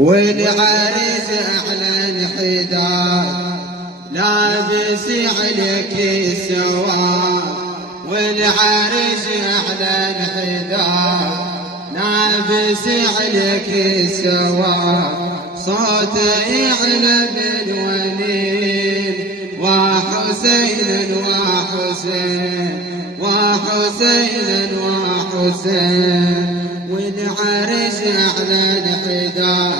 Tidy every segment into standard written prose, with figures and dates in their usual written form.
والعريس أحلى انحدار لابس عليك السواد، والعريس أحلى انحدار لابس عليك السواد، صوته يعلى بالوليد وحسين وحسين وحسين وحسين، والعريس أحلى انحدار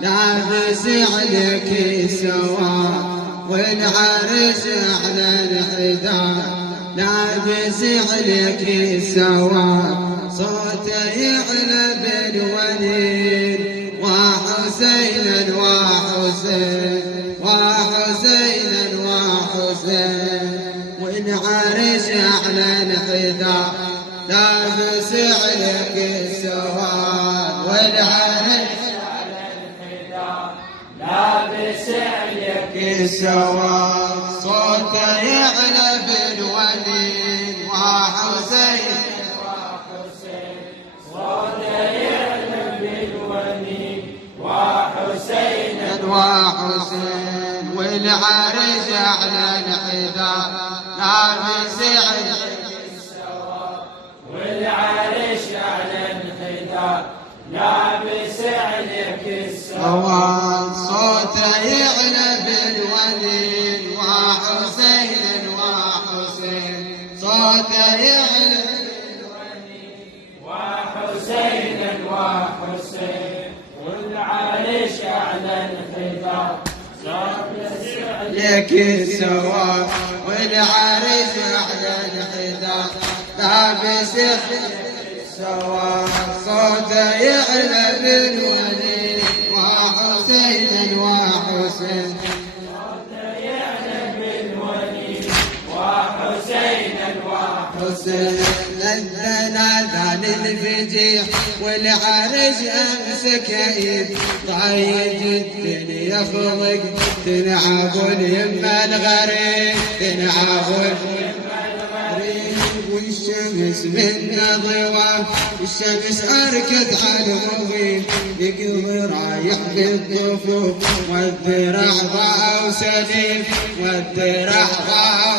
لابس عليك السواد، والعريس أحلى انحدار لابس عليك السواد، صوته يعلى بالوليد وحسين وحسين وحسين وحسين، والعريس أحلى انحدار لابس عليك السواد، والعريس أحلى انحدار لابس عليك السواد، صوته يعلى بالوليد وحسين وحسين، صوته يعلى بالوليد وحسين وحسين، والعريس أحلى انحدار لابس عليك السواد، والعريس أحلى انحدار لابس عليك السواد، صوته يعلى بالوليد وحسين وحسين، صوته يعلى بالوليد وحسين وحسين، والعريس أعلى انحدار لابس عليك السواد، والعريس أعلى انحدار لابس السواد، صوته يعلى بالوليد وحسين وحسين، صوته يعلى بالوليد وحسين وحسين، نادى للفجيع والعريس أمسك يد ضايج الدنيا خلق تنعب اليمة الغريب تنعب والشمس من ضواه، الشمس أركت على المغيب يقضي رايح بالضفوف، والذراع ضاع وسليم والذراع ضاع،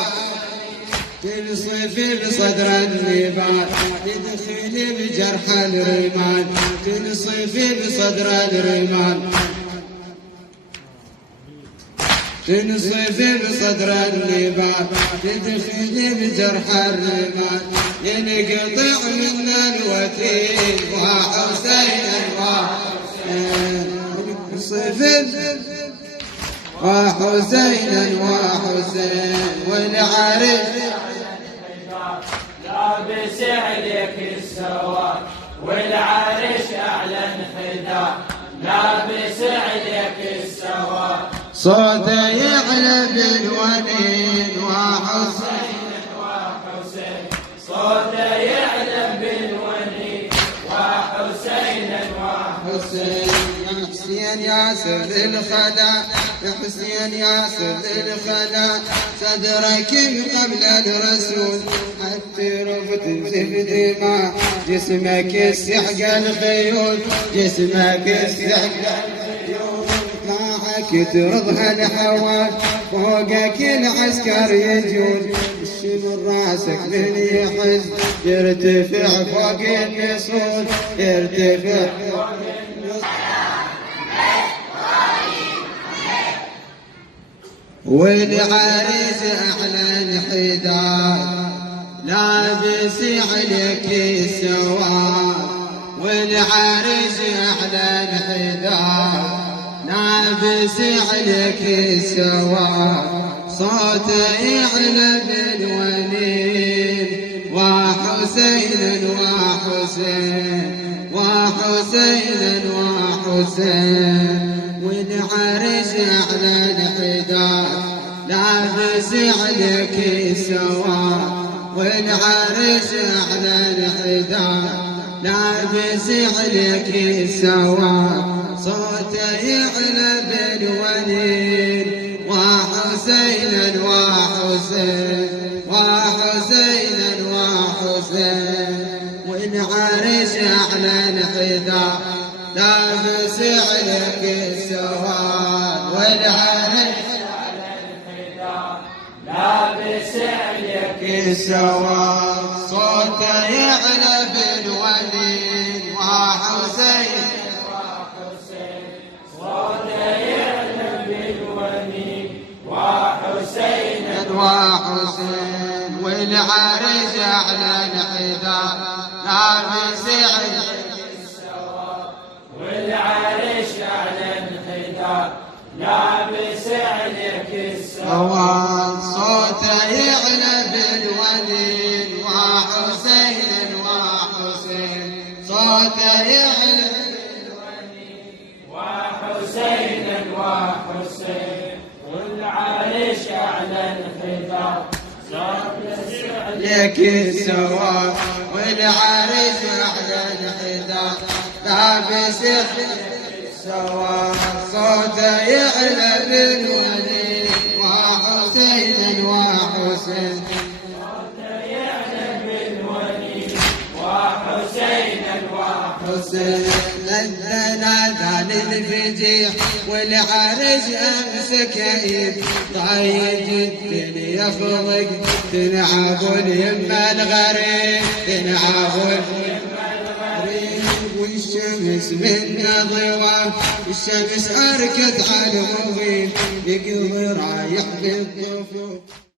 تنصف بصدر النبال تدخل بجرح الرمال، تنصف بصدر الرمال تنصف بصدر النبال، تدخل بجرح الرمال، ينقطع منا الوتين وحسين وحسين، وحسين وحسين، والعريس لابس عليك السواد، والعريس أعلى انحدار لابس عليك السواد، صوته يعلى بالوليد وحسين وحسين، صوته يعلى بالوليد وحسين وحسين، يا حسين يا سر الخدا يا حسين يا سر الخدا، صدرك قبل الرسول حتى رفت في دماء، جسمك السحق الخيول جسمك السحق الخيول، معك ترضها الحواس فوقك العسكر يجول، الشمر راسك من يحز يرتفع فوق النصول يرتفع فوق النصول، والعريس أحلى انحدار لابس عليك السواد، والعريس أحلى انحدار لابس عليك السواد، صوته يعلى بالوليد وحسين وحسين وحسين وحسين، والعريس أحلى انحدار لابس عليك السواد، والعريس أحلى انحدار لابس عليك السواد، صوته يعلى بالوليد وحسين وحسين وحسين وحسين، والعريس أحلى انحدار لابس عليك السواد والعرش على الحداد لابس عليك السواد صوته يعلى بالوليد وحسين صوته يعلى بالوليد وحسين والعرش على الحداد لابس عليك والعرش على الحداد لابس عليك السواد صوته يعلى بالوليد وحسين صوته يعلى وحسين والعرش على الحداد لك السواد والعرش على الحداد لابس السواد صوته يعلى بالوليد وحسين صوته يعلى بالوليد وحسين نادى للفجيع والعرش امسك ايد ضايج الدنيا فضق تنعب اليمه الغريب والشمس من ضوى الشمس اركت على المضيف يقضي رايح بالطفوف